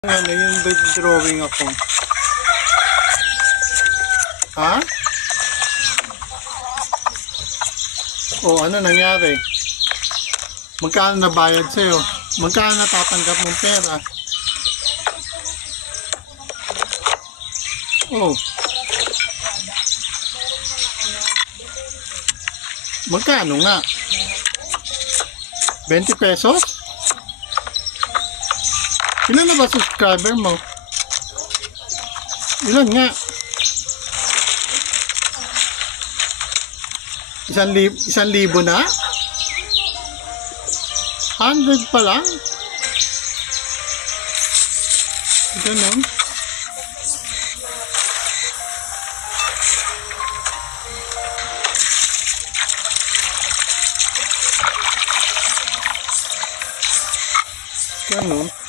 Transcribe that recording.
Ano yung drawing ako? Ha? O ano nangyari? Magkano nabayad sa'yo? Magkano natatanggap mong pera? Oh. Magkano nga? 20 pesos? Ilan na ba subscriber mo? Ilan nga? 1,000 na? 100 pa lang? Ganun. Ganun.